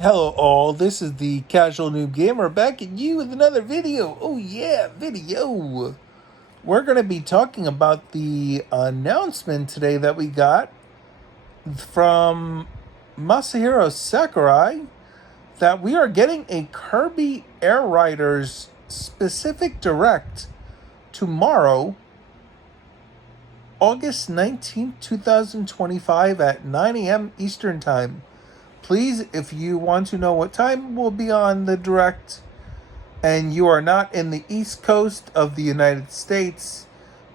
Hello all, this is the Casual Noob Gamer back at you with another video. Oh yeah, video. We're going to be talking about the announcement today that we got from Masahiro Sakurai that we are getting a Kirby Air Riders specific direct tomorrow, August 19th, 2025 at 9 a.m. Eastern Time. Please, if you want to know what time will be on the direct and you are not in the East Coast of the United States,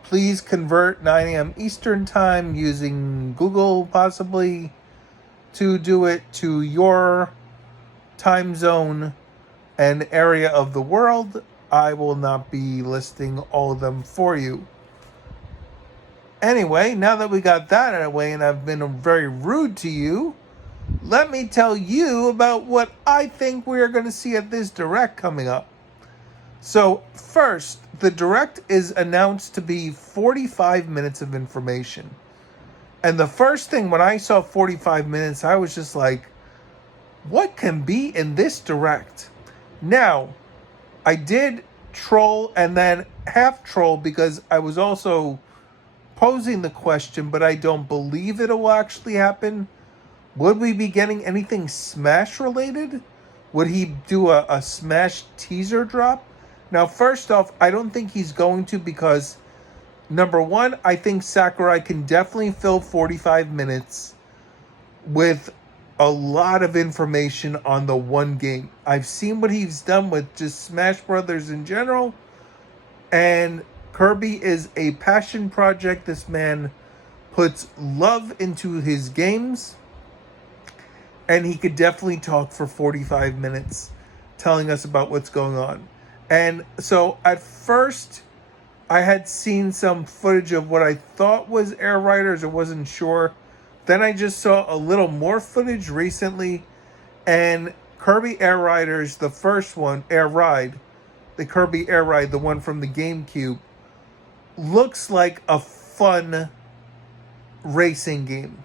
please convert 9 a.m. Eastern Time using Google possibly to do it to your time zone and area of the world. I will not be listing all of them for you. Anyway, now that we got that out of the way and I've been very rude to you, let me tell you about what I think we are going to see at this direct coming up. So, first, the direct is announced to be 45 minutes of information. And the first thing when I saw 45 minutes, I was just like, what can be in this direct? Now, I did troll and then half troll because I was also posing the question, but I don't believe it'll actually happen. Would we be getting anything Smash related? Would he do a Smash teaser drop? Now, first off, I don't think he's going to because, number one, I think Sakurai can definitely fill 45 minutes with a lot of information on the one game. I've seen what he's done with just Smash Brothers in general, and Kirby is a passion project. This man puts love into his games, and he could definitely talk for 45 minutes telling us about what's going on. And so at first, I had seen some footage of what I thought was Air Riders. I wasn't sure. Then I just saw a little more footage recently, and Kirby Air Riders, the first one, Air Ride, the Kirby Air Ride, the one from the GameCube, looks like a fun racing game.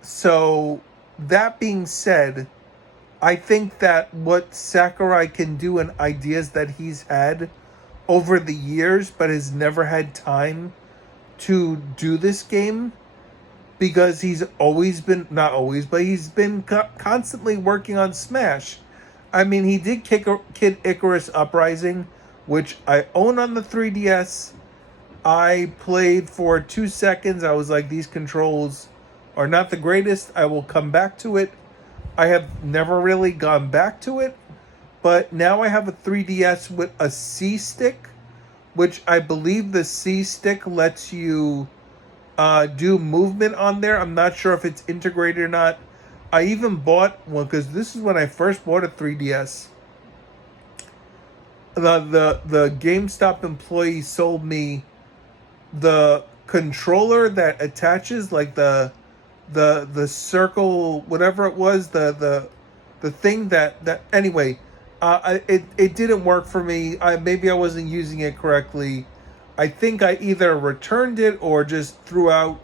So, that being said, I think that what Sakurai can do and ideas that he's had over the years but has never had time to do this game because he's always been, not always, but he's been constantly working on Smash. I mean, he did Kid Icarus Uprising, which I own on the 3DS. I played for 2 seconds. I was like, these controls are not the greatest. I will come back to it. I have never really gone back to it, but now I have a 3DS with a C stick, which I believe the C stick lets you do movement on there. I'm not sure if it's integrated or not. I even bought one because this is when I first bought a 3DS. The GameStop employee sold me the controller that attaches, like the circle, whatever it was, the thing that anyway, it didn't work for me. Maybe I wasn't using it correctly. I think I either returned it or just threw out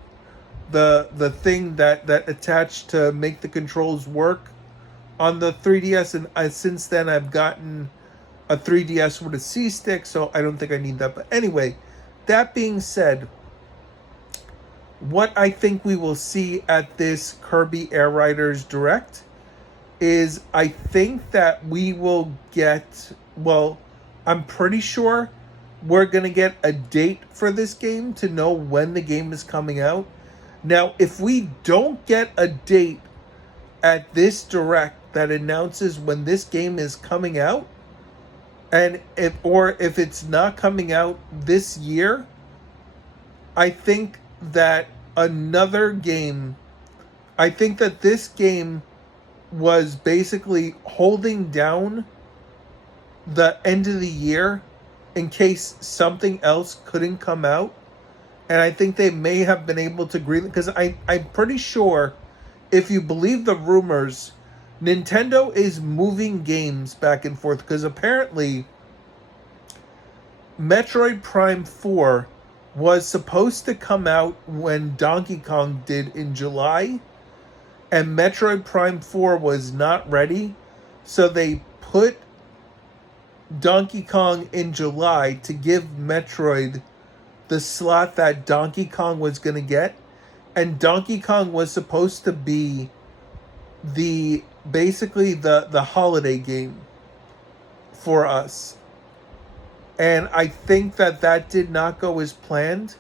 the thing that attached to make the controls work on the 3DS, and since then I've gotten a 3DS with a C stick, so I don't think I need that. But anyway, that being said, what I think we will see at this Kirby Air Riders Direct is I think that we will get, well, I'm pretty sure we're going to get a date for this game to know when the game is coming out. Now, if we don't get a date at this Direct that announces when this game is coming out, and if it's not coming out this year, I think that I think that this game was basically holding down the end of the year in case something else couldn't come out. And I think they may have been able to agree, because I'm pretty sure, if you believe the rumors, Nintendo is moving games back and forth, because apparently Metroid Prime 4 was supposed to come out when Donkey Kong did in July, and Metroid Prime 4 was not ready, so they put Donkey Kong in July to give Metroid the slot that Donkey Kong was going to get. And Donkey Kong was supposed to be the basically the holiday game for us. And I think that did not go as planned.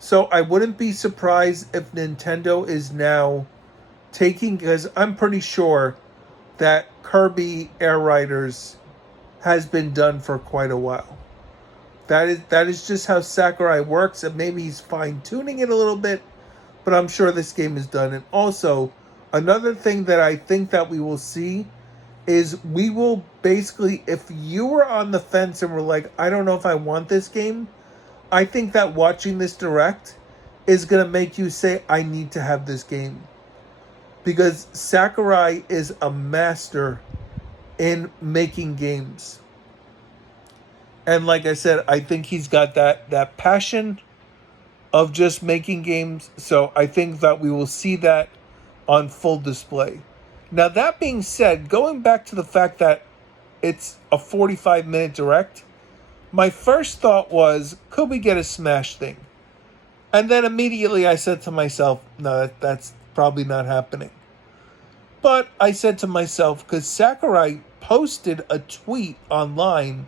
So I wouldn't be surprised if Nintendo is now taking, because I'm pretty sure that Kirby Air Riders has been done for quite a while. That is just how Sakurai works, and maybe he's fine-tuning it a little bit, but I'm sure this game is done. And also, another thing that I think that we will see is we will basically, if you were on the fence and were like, I don't know if I want this game, I think that watching this direct is going to make you say, I need to have this game. Because Sakurai is a master in making games. And like I said, I think he's got that passion of just making games. So I think that we will see that on full display. Now, that being said, going back to the fact that it's a 45-minute direct, my first thought was, could we get a Smash thing? And then immediately I said to myself, no, that's probably not happening. But I said to myself, because Sakurai posted a tweet online,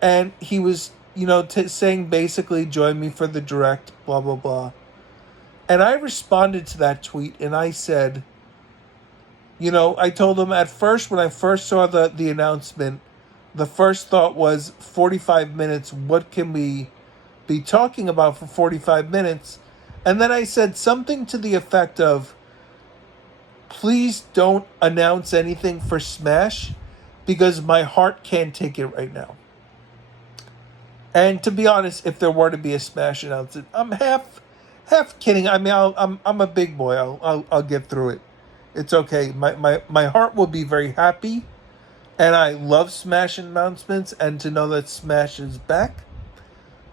and he was, saying basically, join me for the direct, blah, blah, blah. And I responded to that tweet, and I said, I told him at first, when I first saw the announcement, the first thought was 45 minutes. What can we be talking about for 45 minutes? And then I said something to the effect of, please don't announce anything for Smash because my heart can't take it right now. And to be honest, if there were to be a Smash announcement, I'm half kidding. I mean, I'm a big boy. I'll get through it. It's okay. My heart will be very happy, and I love Smash announcements. And to know that Smash is back,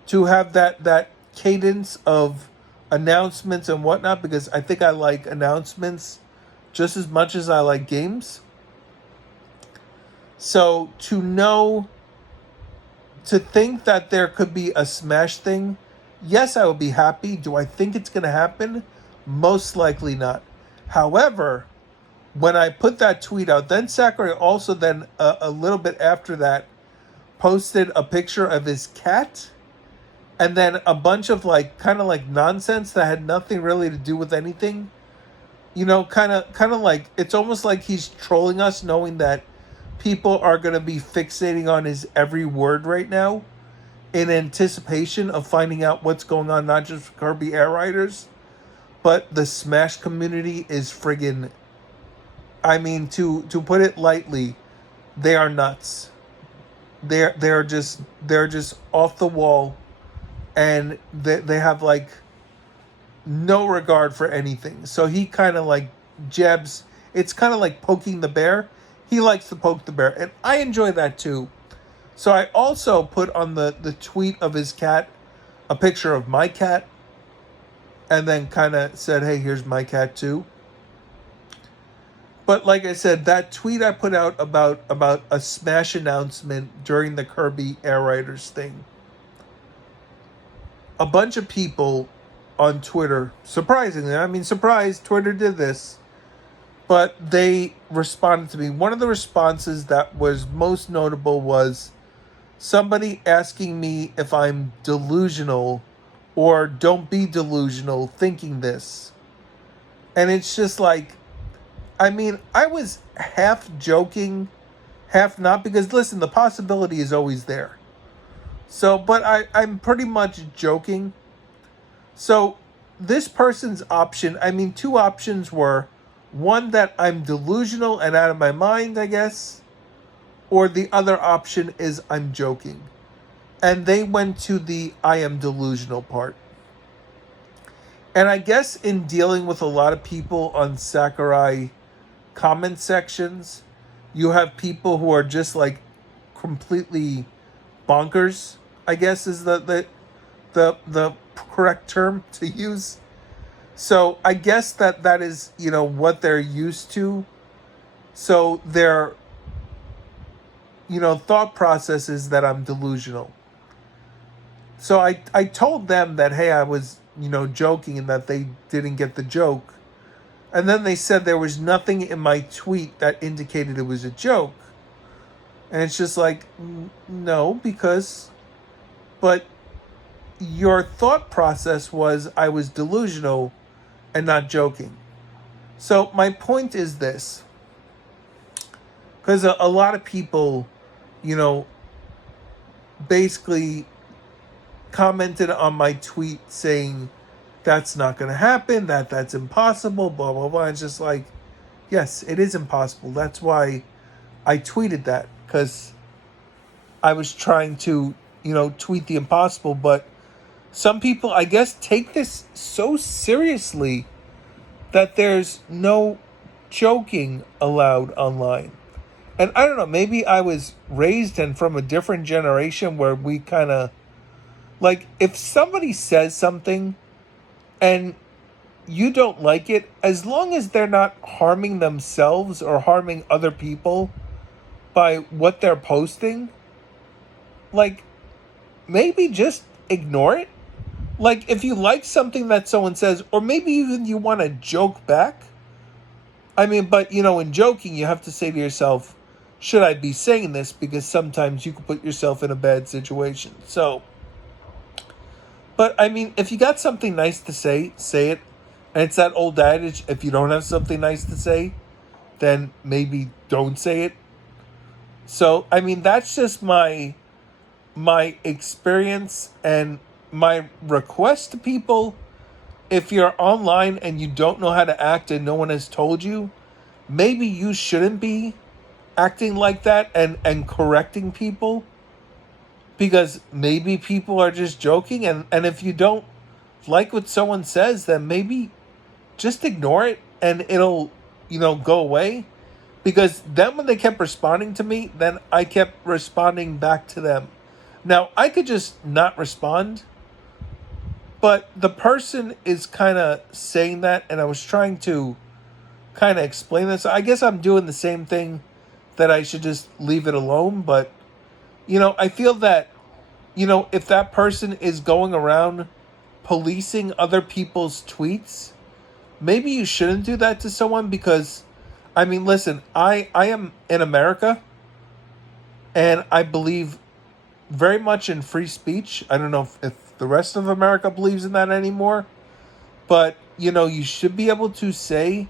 to have that cadence of announcements and whatnot, because I think I like announcements just as much as I like games. So to think that there could be a Smash thing, yes, I would be happy. Do I think it's going to happen? Most likely not. However, when I put that tweet out, then Sakurai also then a little bit after that posted a picture of his cat, and then a bunch of kind of nonsense that had nothing really to do with anything. Kind of like, it's almost like he's trolling us, knowing that people are going to be fixating on his every word right now in anticipation of finding out what's going on, not just for Kirby Air Riders, but the Smash community is friggin', I mean, to put it lightly, they are nuts. They're just off the wall, and they have no regard for anything. So he kind of jabs. It's kind of like poking the bear. He likes to poke the bear, and I enjoy that too. So I also put on the tweet of his cat a picture of my cat, and then kind of said, hey, here's my cat too. But like I said, that tweet I put out about a Smash announcement during the Kirby Air Riders thing, a bunch of people on Twitter, surprisingly, surprised Twitter did this, but they responded to me. One of the responses that was most notable was somebody asking me if I'm delusional or don't be delusional thinking this. And it's just I was half joking, half not, because listen, the possibility is always there. So, but I'm pretty much joking. So this person's option, two options were, one, that I'm delusional and out of my mind, I guess, or the other option is I'm joking. And they went to the I am delusional part. And I guess in dealing with a lot of people on Sakurai comment sections, you have people who are just completely bonkers, I guess is the correct term to use. So I guess that is, what they're used to. So their, thought process is that I'm delusional. So I told them that, hey, I was, joking and that they didn't get the joke. And then they said there was nothing in my tweet that indicated it was a joke. And it's just like, no, but your thought process was I was delusional and not joking. So my point is this, because a lot of people, you know, basically commented on my tweet saying that's not going to happen, that's impossible, blah, blah, blah. It's just like, yes, it is impossible. That's why I tweeted that, because I was trying to, tweet the impossible. But some people, I guess, take this so seriously that there's no joking allowed online. And I don't know, maybe I was raised and from a different generation where we kind of, like, if somebody says something and you don't like it, as long as they're not harming themselves or harming other people by what they're posting, like, maybe just ignore it. Like, if you like something that someone says, or maybe even you want to joke back, I mean, but, in joking, you have to say to yourself, should I be saying this? Because sometimes you can put yourself in a bad situation. So, but, I mean, if you got something nice to say it. And it's that old adage, if you don't have something nice to say, then maybe don't say it. So, I mean, that's just my experience and my request to people. If you're online and you don't know how to act and no one has told you, maybe you shouldn't be acting like that and correcting people, because maybe people are just joking. And if you don't like what someone says, then maybe just ignore it and it'll, go away. Because then when they kept responding to me, then I kept responding back to them. Now, I could just not respond, but the person is kind of saying that, and I was trying to kind of explain this. I guess I'm doing the same thing, that I should just leave it alone. But, I feel that, if that person is going around policing other people's tweets, maybe you shouldn't do that to someone. Because, I mean, listen, I am in America, and I believe very much in free speech. I don't know if the rest of America believes in that anymore. But, you should be able to say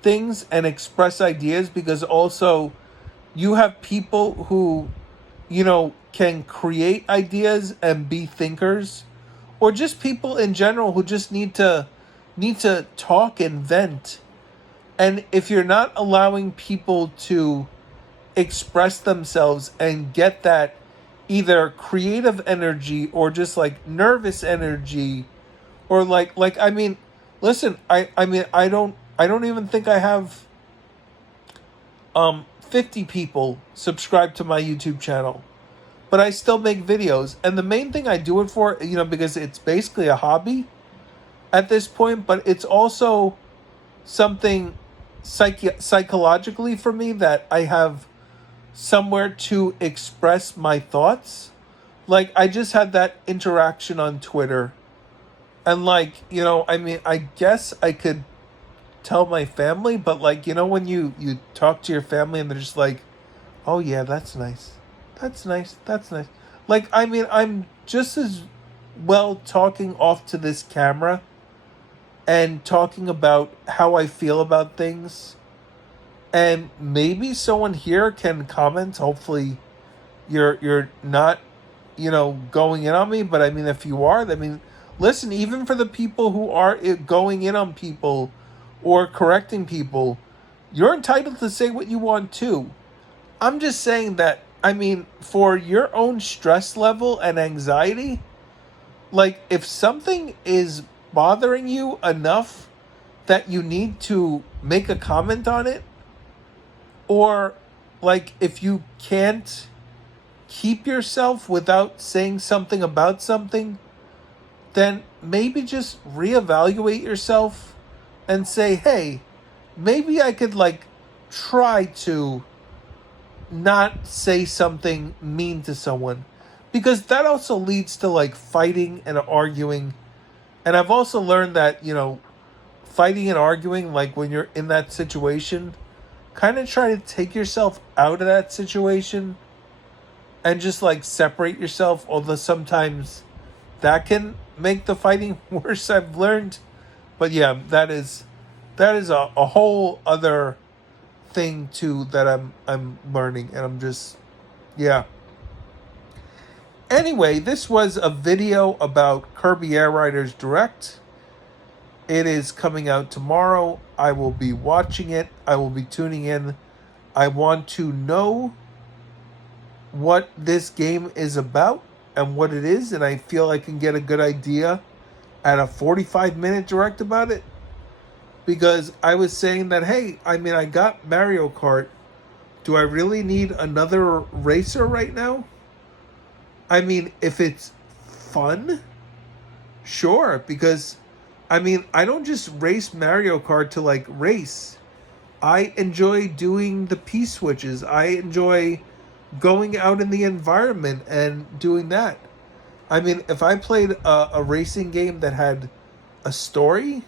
things and express ideas, because also you have people who, can create ideas and be thinkers, or just people in general who just need to talk and vent. And if you're not allowing people to express themselves and get that either creative energy or just like nervous energy, or like I mean, listen, I mean, I don't even think I have 50 people subscribe to my YouTube channel, but I still make videos. And the main thing I do it for, because it's basically a hobby at this point, but it's also something psychologically for me, that I have somewhere to express my thoughts. Like, I just had that interaction on Twitter, and like, I mean, I guess I could tell my family, but like, when you talk to your family and they're just like, oh yeah, that's nice, like, I mean, I'm just as well talking off to this camera and talking about how I feel about things. And maybe someone here can comment. Hopefully you're not, going in on me. But I mean, if you are, I mean, listen, even for the people who are going in on people or correcting people, you're entitled to say what you want too. I'm just saying that, I mean, for your own stress level and anxiety, like, if something is bothering you enough that you need to make a comment on it, or like, if you can't keep yourself without saying something about something, then maybe just reevaluate yourself and say, hey, maybe I could like try to not say something mean to someone, because that also leads to like fighting and arguing. And I've also learned that, fighting and arguing, like when you're in that situation, kind of try to take yourself out of that situation and just like separate yourself, although sometimes that can make the fighting worse, I've learned. But yeah, that is a whole other thing too that I'm learning, and I'm just, yeah. Anyway, this was a video about Kirby Air Riders Direct. It is coming out tomorrow. I will be watching it. I will be tuning in. I want to know what this game is about and what it is, and I feel I can get a good idea at a 45-minute direct about it. Because I was saying that, hey, I mean, I got Mario Kart. Do I really need another racer right now? I mean, if it's fun, sure. Because, I mean, I don't just race Mario Kart to, like, race. I enjoy doing the P-switches. I enjoy going out in the environment and doing that. I mean, if I played a racing game that had a story,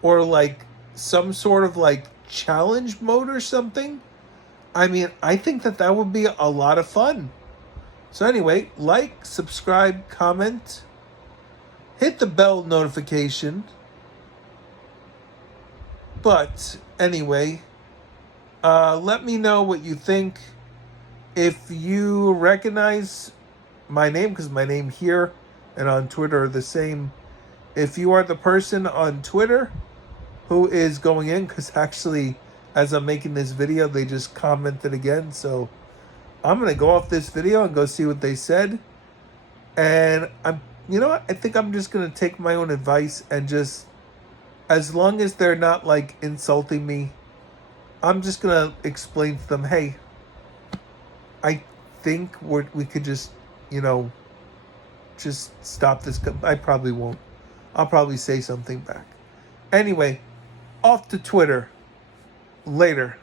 or like some sort of like challenge mode or something, I mean, I think that would be a lot of fun. So anyway, like, subscribe, comment, hit the bell notification. But anyway, let me know what you think. If you recognize my name, because my name here and on Twitter are the same. If you are the person on Twitter who is going in, because actually, as I'm making this video, they just commented again. So I'm going to go off this video and go see what they said. And you know what? I think I'm just going to take my own advice and just, as long as they're not like insulting me, I'm just going to explain to them, hey, I think we could just, just stop this. I probably won't. I'll probably say something back. Anyway, off to Twitter. Later.